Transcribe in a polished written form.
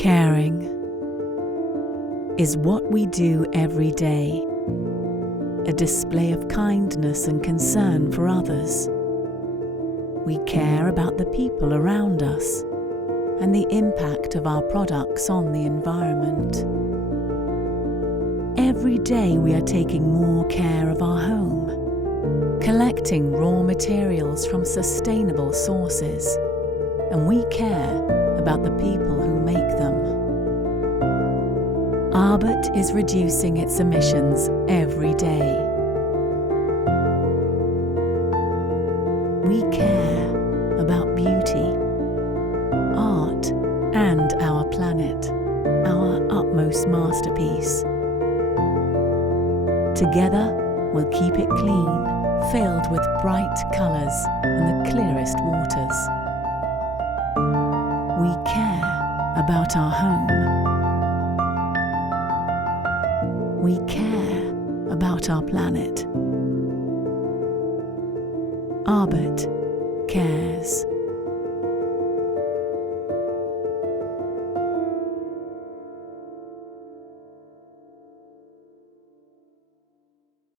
Caring is what we do every day, a display of kindness and concern for others. We care about the people around us and the impact of our products on the environment. Every day we are taking more care of our home, collecting raw materials from sustainable sources, and we care about the people who make them. Abet is reducing its emissions every day. We care about beauty, art, and our planet, our utmost masterpiece. Together, we'll keep it clean, filled with bright colours and the clearest waters. We care about our home. We care about our planet. Abet Cares.